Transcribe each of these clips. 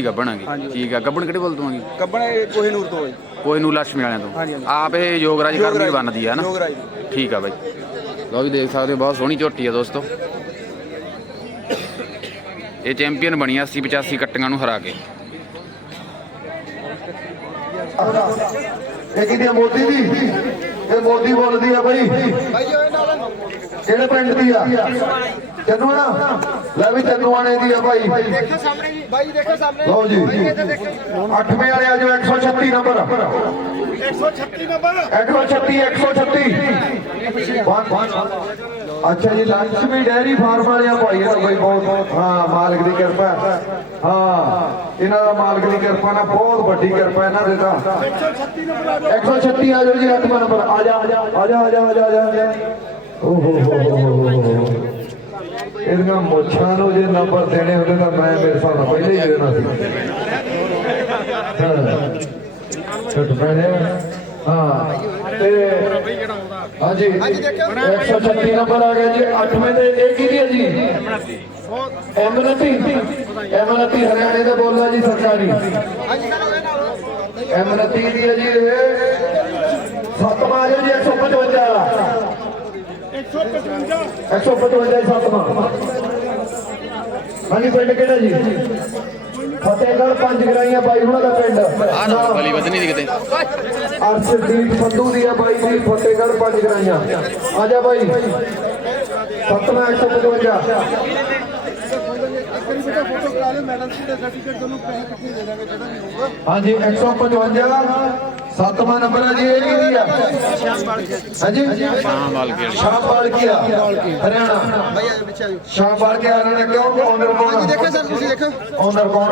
ਦੀ ਗੱਬਣਾਂਗੀ ਠੀਕ ਆ। ਗੱਬਣ ਕਿਹੜੇ ਬੋਲ ਦਵਾਂਗੀ ਕੱਬਣ ਕੋਹੇ ਨੂਰ ਤੋਂ ਜੀ। ਕੋਈ ਨੂੰ ਲక్ష్ਮੀ ਵਾਲਿਆਂ ਹਾਂਜੀ, ਤੋਂ। ਹਾਂਜੀ। ਆਪ ਇਹ ਯੋਗਰਾਜ ਕਰਮੀ ਬਣਦੀ ਆ ਨਾ? ਦੀ। ਠੀਕ ਆ ਬਾਈ। ਲਓ ਵੀ ਦੇਖ ਸਕਦੇ ਹੋ ਬਹੁਤ ਸੋਹਣੀ ਝੋਟੀ ਆ ਦੋਸਤੋ। ਇਹ ਚੈਂਪੀਅਨ ਬਣੀ ਆ 80 85 ਕੱਟੀਆਂ ਨੂੰ ਹਰਾ ਕੇ। ਇਹ ਕਿਹਦੀ ਆ? ਮੋਦੀ ਦੀ? ਇਹ ਮੋਦੀ ਬੋਲਦੀ ਆ ਬਈ। ਕਿਹੜੇ ਪਿੰਡ ਦੀ ਆ? ਚੰਨੂਆਣਾ ਲੈ ਵੀ ਚੰਨੂਆਣੇ ਦੀ ਆ ਭਾਈ। ਦੇਖੋ ਸਾਹਮਣੇ ਜੀ ਬਾਈ ਦੇਖੋ ਸਾਹਮਣੇ। ਲਓ ਜੀ। ਅੱਠਵੇਂ ਵਾਲੇ ਆ ਜੋ 136 ਨੰਬਰ 136 ਨੰਬਰ 136 136 ਬੰਦ ਬੰਦ ਅੱਛਾ ਜੀ ਲక్ష్ਮੀ ਡੈਰੀ ਫਾਰਮ ਵਾਲੇ ਆ ਭਾਈ ਇਹ ਬਈ ਬਹੁਤ ਹਾਂ ਮਾਲਕ ਦੀ ਕਿਰਪਾ ਹੈ। ਇਹਨਾਂ ਦਾ ਮਾਲਕ ਦੀ ਕਿਰਪਾ ਨਾਲ ਬਹੁਤ ਵੱਡੀ ਕਿਰਪਾ ਇਹਨਾਂ ਦੇ ਤਾਂ। 136 ਨੰਬਰ 136 ਆ ਜਾਓ। ਜੀ 8ਵਾਂ ਨੰਬਰ ਆ ਜਾ ਆ ਜਾ ਆ ਜਾ ਆ ਜਾ। ਆ ਜਾ ਆ ਜਾ ਓ ਹੋ ਹੋ ਹੋ ਹੋ ਹੋ ਹੋ ਇਹਦੀਆਂ ਮੁੱਛਾਂ ਨੂੰ ਜੇ ਨੰਬਰ ਦੇਣੇ ਹੁੰਦੇ ਤਾਂ ਮੈਂ ਮੇਰੇ ਹਿਸਾਬ ਨਾਲ ਪਹਿਲੇ ਹੀ ਦੇ ਦੇਣਾ ਸੀ। ਹਾਂ। ਛੱਡ ਪੈਣੇ ਹਾਂ। ਤੇ ਹਾਂਜੀ 136 ਨੰਬਰ ਆ ਗਿਆ ਜੀ। 8ਵੇਂ ਦੇ ਇਹ ਕਿਹਦੀ ਹੈ ਜੀ? ਐਮਨਤੀ। ਐਮਨਤੀ ਹਰਿਆਣੇ ਦਾ ਬੋਲਦਾ ਜੀ ਸਰਕਾਰੀ। ਐਮਨਤੀ ਦੀ ਹੈ ਜੀ ਇਹ। ਸੱਤਵਾਂ ਆ ਜਾਓ ਜੀ 155 ਵਾਲਾ 155 155 ਸੱਤਵਾਂ ਹਾਂਜੀ ਪਿੰਡ ਕਿਹੜਾ ਜੀ? ਫਤਿਹਗੜ੍ਹ ਪੰਜ ਗਰਾਈਆਂ ਬਾਈ ਉਹਨਾਂ ਦਾ ਪਿੰਡ। ਆ ਨਾ ਗਲੀ ਵਧਣੀ ਦੀ ਕਿਤੇ। ਅਰਸ਼ਦੀਪ ਸੰਧੂ ਦੀ ਆ ਬਾਈ ਦੀ ਫਤਿਹਗੜ੍ਹ ਪੰਜ ਗਰਾਈਆਂ। ਆ ਜਾ ਬਾਈ। ਸੱਤਵਾਂ 155 ਕਰੀ ਬੇਟਾ ਫੋਟੋ ਕਰਾ ਲਿਓ ਮੈਡਮ ਜੀ ਦਾ ਸਰਟੀਫਿਕੇਟ ਤੁਹਾਨੂੰ ਪੈਸੇ ਕਿੱਥੇ ਦੇ ਦਾਂਗੇ ਜਿਹੜਾ ਵੀ ਹੋਊਗਾ। ਹਾਂਜੀ 155 ਸੱਤਵਾਂ ਨੰਬਰ ਹੈ ਜੀ ਇਹ ਕਿਹਦੀ ਆ। ਹਾਂਜੀ? ਸ਼ਾਮ ਵਾਲ ਕੇ ਸ਼ਾਮ ਬਾਲਕੀਆ ਹਰਿਆਣਾ। ਬਾਈ ਆਜੋ ਪਿੱਛੇ ਆਜੋ ਸ਼ਾਮ ਬਾਲਕੀਆ ਹਰਿਆਣਾ ਕਿਉਂ? ਓਨਰ ਕੌਣ ਹਾਂਜੀ ਦੇਖੋ ਸਰ ਤੁਸੀਂ ਦੇਖੋ। ਓਨਰ ਕੌਣ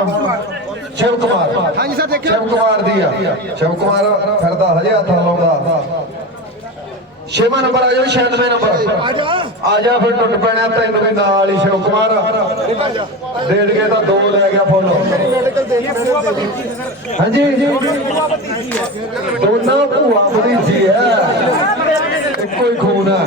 ਸ਼ਿਵ ਕੁਮਾਰ। ਹਾਂਜੀ ਸਰ ਦੇਖੋ ਸ਼ਿਵ ਕੁਮਾਰ ਦੀ ਆ। ਸ਼ਿਵ ਕੁਮਾਰ ਫਿਰਦਾ ਹਜੇ ਹੱਥ ਲਾਉਂਦਾ। ਛੇਵਾਂ ਨੰਬਰ ਆ ਜਾਓ 96 ਨੰਬਰ। ਆ ਜਾ। ਆ ਜਾ ਫਿਰ ਟੁੱਟ ਪੈਣਾ ਤੈਨੂੰ ਵੀ ਨਾਲ ਹੀ ਸ਼ਿਵ ਕੁਮਾਰ। ਡੇਢ ਕੇ ਤਾਂ ਦੋ ਲੈ ਗਿਆ ਫੁੱਲ। ਹਾਂਜੀ। ਦੋਨਾਂ ਭੂਆ ਸੀ ਹੈ ਇੱਕੋ ਹੀ ਖੂਨ ਹੈ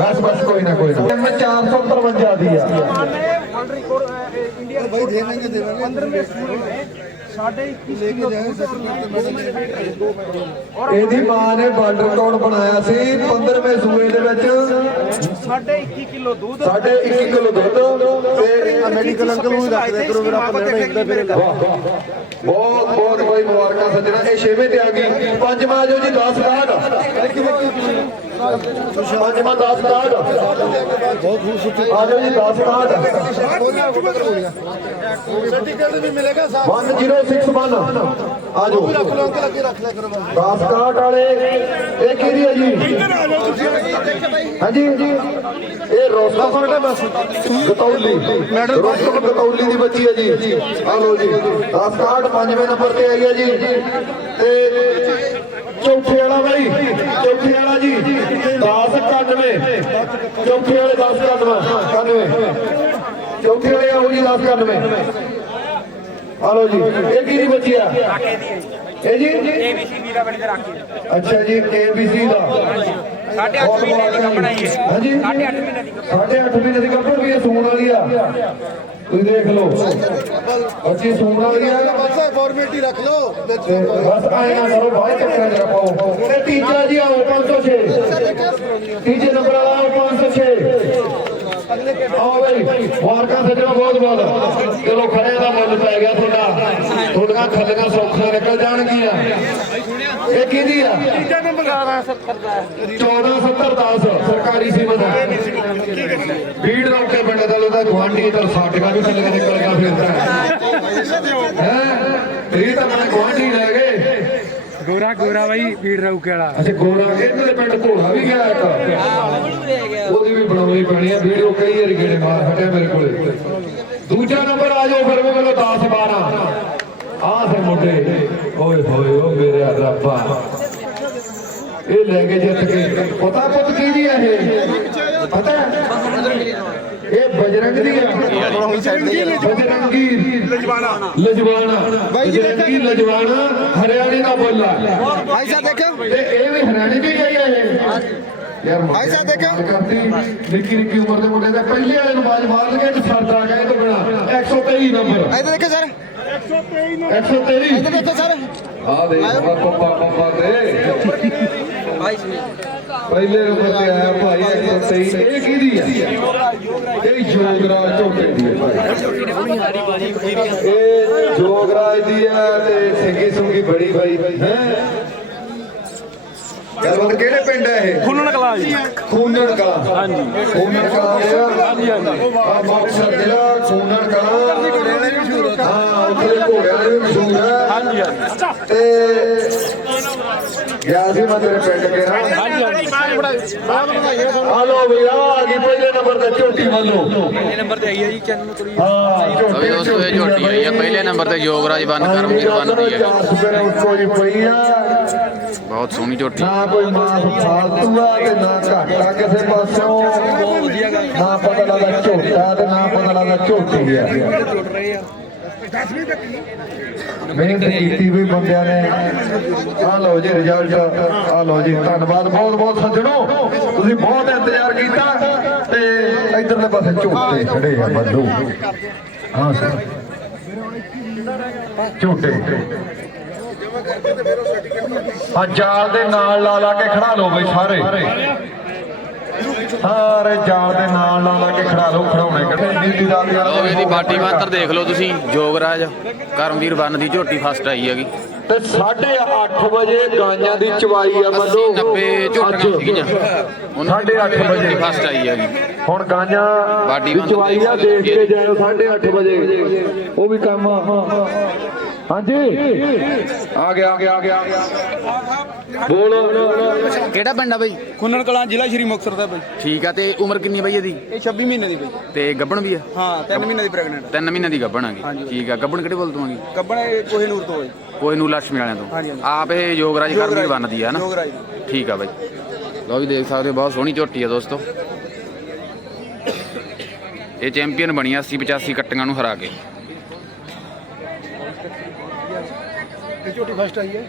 ਬਸ ਬਸ ਕੋਈ ਨਾ ਕੋਈ ਨਾ। ਮੈਂ 453 ਦੀ ਆ। ਵਰਲਡ ਰਿਕਾਰਡ ਇੰਡੀਆ ਬਾਈ ਦੇ ਦੇਣਗੇ। ਦੇਵਾਂਗੇ 15ਵੇਂ ਸਾਡੇ ਇਹਦੀ ਮਾਂ ਨੇ ਵਰਲਡ ਰਿਕਾਰਡ ਬਣਾਇਆ ਸੀ 15ਵੇਂ ਸੂਏ ਦੇ ਵਿੱਚ। ਸਾਡੇ 21 ਕਿਲੋ ਦੁੱਧ। ਸਾਡੇ 1 ਕਿਲੋ ਦੁੱਧ। ਤੇ ਮੈਡੀਕਲ ਅੰਕਲ ਨੂੰ ਰੱਖ ਦੇ ਕਰੋ ਮੇਰਾ ਆਪਾਂ ਲੈਣਾ ਹੁੰਦਾ ਫਿਰ ਵਾਹ, ਵਾਹ। ਬਹੁਤ ਬਹੁਤ ਬਈ ਮੁਬਾਰਕਾਂ ਸੱਜਣਾ। ਇਹ ਛੇਵੇਂ ਤੇ ਆ ਗਈ। ਪੰਜਵਾਂ ਜੋ ਜੀ 10 ਕਾਰਡ ਪੰਜਵਾਂ 10 ਕਾਰਡ। ਬਹੁਤ ਖੂਬਸੂਰਤ ਆ ਜਾਓ ਜੀ 10 ਕਾਰਡ। ਸਰਟੀਫਿਕੇਟ ਵੀ ਮਿਲੇਗਾ ਸਾਹਿਬ 1061 ਆ ਜਾਓ। ਰੱਖ ਲਓ ਅੰਕਲ ਅੱਗੇ ਰੱਖ ਲਿਆ ਕਰੋ 10 ਕਾਰਡ ਵਾਲੇ ਇਹ ਕਿਹਦੀ ਹੈ ਜੀ? ਹਾਂਜੀ। ਇਹ ਰੋਸਟਾ ਫ਼ਰਕ ਬਸ ਗਤੌਲੀ ਰੋਸਟਾ ਗਤੌਲੀ ਦੀ ਬੱਚੀ ਹੈ ਜੀ। ਆ ਲਓ ਜੀ। 10 ਕਾਰਡ ਪੰਜਵੇਂ ਨੰਬਰ ਤੇ ਆਈ ਹੈ ਜੀ। ਤੇ ਚੌਥੇ ਵਾਲਾ ਬਾਈ ਚੌਥੇ ਵਾਲਾ ਜੀ 1091 ਚੌਥੇ ਵਾਲੇ 1091 ਚੌਥੇ ਵਾਲੇ ਆਓ ਜੀ 1091 ਆ ਲਓ ਜੀ ਇਹ ਕਿਹਦੀ ਬੱਚੀ ਆ? ਇਹ ਜੀ? ਏਬੀਸੀ ਵੀਰਾ ਬੜੀ ਦਾ ਅੱਛਾ ਜੀ ਏਬੀਸੀ ਦਾ। ਸਾਢੇ 8 ਮਹੀਨੇ ਦੀ ਕੰਪਨੀ ਹੈ। ਹਾਂਜੀ? ਸਾਢੇ 8 ਮਹੀਨੇ ਦੀ ਸਾਢੇ 8 ਮਹੀਨੇ ਦੀ ਕੰਪਨੀ ਵੀ ਇਹ ਸੂਣ ਵਾਲੀ ਆ। ਤੁਸੀਂ ਦੇਖ ਲਓ। ਅੱਛੀ ਸੂਣ ਵਾਲੀ ਆ ਬਸ ਫਾਰਮੈਲਿਟੀ ਰੱਖ ਲਓ ਬਸ ਆਏ ਨਾ ਕਰੋ ਬਾਹਰ ਚੱਕਰਾਂ ਜਰਾ ਪਾਓ। ਤੇ ਤੀਜਾ ਜੀ ਆਓ 506 ਤੀਜੇ ਨੰਬਰ ਵਾਲਾ ਆਓ 506 ਆਓ ਬਈ ਵਾਰਕਾ ਸੱਜਣਾ ਬਹੁਤ ਬਹੁਤ। ਚਲੋ ਖੜੇ ਦਾ ਮੁੱਲ ਪੈ ਗਿਆ ਤੁਹਾਡਾ। ਤੁਹਾਡੀਆਂ ਖੱਲੀਆਂ ਸੌਖੀਆਂ ਨਿਕਲ ਜਾਣਗੀਆਂ। ਇਹ ਕਿਹਦੀ ਆ? ਤੀਜਾ ਨੰਬਰ ਆ ਰਹਾ 70 ਦਾ। 147010 ਸਰਕਾਰੀ ਸੀਮਤ ਭੀੜ ਰੌਕੇ ਪਿੰਡ ਦਾ ਲੋਦਾ ਗਵਾਂਢੀ ਤਾਂ ਸਾਡੀਆਂ ਵੀ ਥੱਲੇ ਨਿਕਲ ਗਿਆ ਫਿਰਦਾ ਹੈ ਇਹ ਤਾਂ ਮੈਂ ਗਵਾਂਢੀ ਲੈ ਗਏ। ਗੋਰਾ ਗੋਰਾ ਬਾਈ ਵੀਰ ਰੌਕੇ ਵਾਲਾ। ਅੱਛਾ ਗੋਰਾ ਇਹਨਾਂ ਦੇ ਪਿੰਡ ਘੋੜਾ ਵੀ ਗਿਆ ਇੱਕ। ਉਹਦੀ ਵੀ ਬਣਾਉਣੀ ਪੈਣੀ ਆ ਵੀਡੀਓ ਕਈ ਵਾਰੀ ਗੇੜੇ ਮਾਰ ਹਟਿਆ ਮੇਰੇ ਕੋਲੇ। ਦੂਜਾ ਨੰਬਰ ਆ ਜਾਓ ਫਿਰ ਮੇਰੇ 10 12 ਆਹ ਫਿਰ ਮੁੰਡੇ ਓਏ ਹੋਏ ਓ ਮੇਰੇ ਰੱਬਾ। ਇਹ ਲੈ ਕੇ ਜਿੱਤ ਕੇ ਪਤਾ ਪੁੱਤ ਕਿਹਦੀ ਆ ਇਹ? ਪਤਾ? ਇਹ ਬਜਰੰਗ ਦੀ ਆ। ਬਜਰੰਗੀ ਲਜਵਾਣਾ। ਲਜਵਾਣਾ ਬਜਰੰਗੀ ਲਜਵਾਣਾ ਹਰਿਆਣੇ ਦਾ ਬੋਲਾ। ਭਾਈ ਸਾਹਿਬ ਦੇਖੋ। ਇਹ ਵੀ ਹਰਿਆਣੇ ਦੀ ਹੈ ਇਹ। ਯਾਰ ਭਾਈ ਸਾਹਿਬ ਦੇਖੋ। ਨਿੱਕੀ ਨਿੱਕੀ ਉਮਰ ਦੇ ਮੁੰਡੇ ਦੇ। ਪਹਿਲੇ ਵਾਲੇ ਨੂੰ ਬਾਜ ਮਾਰ ਲਗੇ ਆ ਇਹ ਤੋਂ ਬਿਨਾ। 123 ਨੰਬਰ। ਇੱਧਰ ਦੇਖੋ ਸਰ। 123 ਇੱਧਰ ਦੇਖੋ ਸਰ। ਆ ਦੇ ਆ ਪੰਪਾ ਪੰਪਾ ਦੇ। ਪਹਿਲੇ ਨੰਬਰ ਤੇ ਆਇਆ ਭਾਈ 123 ਇਹ ਕਿਹਦੀ ਹੈ ਇਹ ਜੋਗਰਾਜ ਝੋਟੇ ਦੀ ਹੈ ਭਾਈ। ਇਹ ਜੋਗਰਾਜ ਦੀ ਹੈ ਤੇ ਸਿੰਗੀ ਸੁੰਗੀ ਬੜੀ ਬਾਈ। ਹੈ? ਯਾਰ ਕਿਹੜੇ ਪਿੰਡ ਹੈ ਇਹ? ਖੁੱਲਣ ਕਲਾ ਜੀ। ਖੂਨਣ ਕਲਾ। ਹਾਂਜੀ। ਖੂਨਣ ਕਲਾ ਹਾਂਜੀ ਹਾਂਜੀ। ਆ ਬਾਕਸਰ ਜਿਹੜਾ ਖੂਨਣ ਕਲਾ। ਘੋੜਿਆਂ ਦੇ ਵੀ ਮਸ਼ਹੂਰ ਹੈ ਹਾਂਜੀ ਹਾਂਜੀ। ਤੇ ਗਿਆ ਸੀ ਮੈਂ ਤੇਰੇ ਪਿੰਡ ਕੇ ਹਾਂ ਹਾਂਜੀ ਆ ਲੋ ਵੀ ਆ ਆ ਗਈ ਪਹਿਲੇ ਨੰਬਰ ਤੇ ਝੋਟੀ ਵੱਲੋਂ ਪਹਿਲੇ ਨੰਬਰ ਤੇ ਆਈ ਹੈ ਜੀ ਚੰਨ ਤੁਰੀ ਹਾਂ ਲਓ ਵੀ ਦੋਸਤੋ ਇਹ ਝੋਟੀ ਆਈ ਆ ਪਹਿਲੇ ਨੰਬਰ ਤੇ ਯੋਗਰਾਜ ਬੰਨ ਕਰਮਵੀਰ ਬੰਨ ਦੀ ਹੈ। ਚਾਰ ਸਵੇਰੇ ਉੱਠੋ ਜੀ ਪਈ ਆ। ਬਹੁਤ ਸੋਹਣੀ ਝੋਟੀ। ਨਾ ਕੋਈ ਮਾਸ ਫਾਲਤੂ ਆ ਤੇ ਨਾ ਘਾਟਾ ਕਿਸੇ ਪਾਸੋਂ। ਨਾ ਪਤਾ ਲੱਗਦਾ ਝੋਟਾ ਤੇ ਨਾ ਪਤਾ ਲੱਗਦਾ ਝੋਟੀ ਆ। ਮਿਹਨਤ ਕੀਤੀ ਵੀ ਬੰਦਿਆਂ ਨੇ। ਆ ਲਓ ਜੀ ਰਿਜ਼ਲਟ ਆ ਲਓ ਜੀ, ਧੰਨਵਾਦ। ਬਹੁਤ ਬਹੁਤ ਸੱਜਣੋ, ਤੁਸੀਂ ਬਹੁਤ ਇੰਤਜ਼ਾਰ ਕੀਤਾ ਤੇ ਇਧਰਲੇ ਪਾਸੇ ਝੋਟੇ ਖੜੇ ਆ ਬੰਦੂ ਹਾਂ, ਸਰ। ਝੋਟੇ। ਆ ਜਾਲ ਦੇ ਨਾਲ ਲਾ ਲਾ ਕੇ ਖੜਾ ਲਓ ਬਈ ਸਾਰੇ। ਸਾਰੇ ਜਾਲ ਦੇ ਨਾਲ ਲਾ ਲਾ ਕੇ ਖੜਾ ਲਓ ਖੜਾਉਣੇ ਲਓ ਇਹਦੀ ਬਾਟੀ ਮਾਤਰ ਦੇਖ ਲਓ ਤੁਸੀਂ ਯੋਗਰਾਜ ਕਰਮਵੀਰ ਬੰਨ ਦੀ ਝੋਟੀ ਫਸਟ ਆਈ ਹੈਗੀ। ਤੇ 8:30 ਵਜੇ ਗਾਈਆਂ ਦੀ ਚਵਾਈ ਆ 80 ਮੰਨੋ 90 ਝੋਟੀਆਂ ਸੀਗੀਆਂ। ਉਹਨਾਂ ਦੀ 8:30 ਵਜੇ। ਫਸਟ ਆਈ ਹੈਗੀ। ਹੁਣ ਗਾਈਆਂ ਬਾਡੀ ਦੀ ਚਵਾਈ ਆ ਦੇਖ ਕੇ ਜਾਇਓ 8:30 ਵਜੇ। ਉਹ ਵੀ ਕੰਮ ਹਾਂਜੀ। ਆ ਗਿਆ ਆ ਗਿਆ ਆ ਗਿਆ ਬੋਲ। ਕਿਹੜਾ ਪਿੰਡ ਆ ਬਈ? ਖੁੰਨਣ ਕਲਾ ਜ਼ਿਲ੍ਹਾ ਸ਼੍ਰੀ ਮੁਕਤਸਰ ਦਾ ਬਈ। ਠੀਕ ਆ ਤੇ ਉਮਰ ਕਿੰਨੀ ਆ ਬਈ ਇਹਦੀ? ਇਹ 26 ਮਹੀਨੇ ਦੀ ਬਈ। ਤੇ ਗੱਬਣ ਵੀ ਆ? ਹਾਂ 3 ਮਹੀਨੇ ਦੀ ਪ੍ਰੈਗਨੈਂਟ ਤਿੰਨ ਮਹੀਨੇ ਦੀ ਗੱਬਣ ਆਗੀ ਠੀਕ ਆ ਗੱਬਣ ਕਿਹੜੇ ਬੋਲ ਤੋਂ ਆਗੀ ਕੱਬਣ ਇਹ ਕੋਹੇ ਨੂਰ ਤੋਂ ਬਈ ਕੋਈ ਨੂੰ ਲక్ష్ਮੀ ਵਾਲਿਆਂ ਤੋਂ। ਹਾਂਜੀ। ਆਪ ਇਹ ਯੋਗਰਾਜ ਕਰਮਵੀਰ ਬੰਨਦੀ ਆ ਨਾ? ਯੋਗਰਾਜ। ਠੀਕ ਆ ਬਾਈ। ਲਓ ਵੀ ਦੇਖ ਸਕਦੇ ਹੋ ਬਹੁਤ ਸੋਹਣੀ ਝੋਟੀ ਆ ਦੋਸਤੋ। ਇਹ ਚੈਂਪੀਅਨ ਬਣੀ ਆ 80 85 ਕੱਟੀਆਂ ਨੂੰ ਹਰਾ ਕੇ। ਇਹ ਝੋਟੀ ਫਸਟ ਆਈ ਹੈ।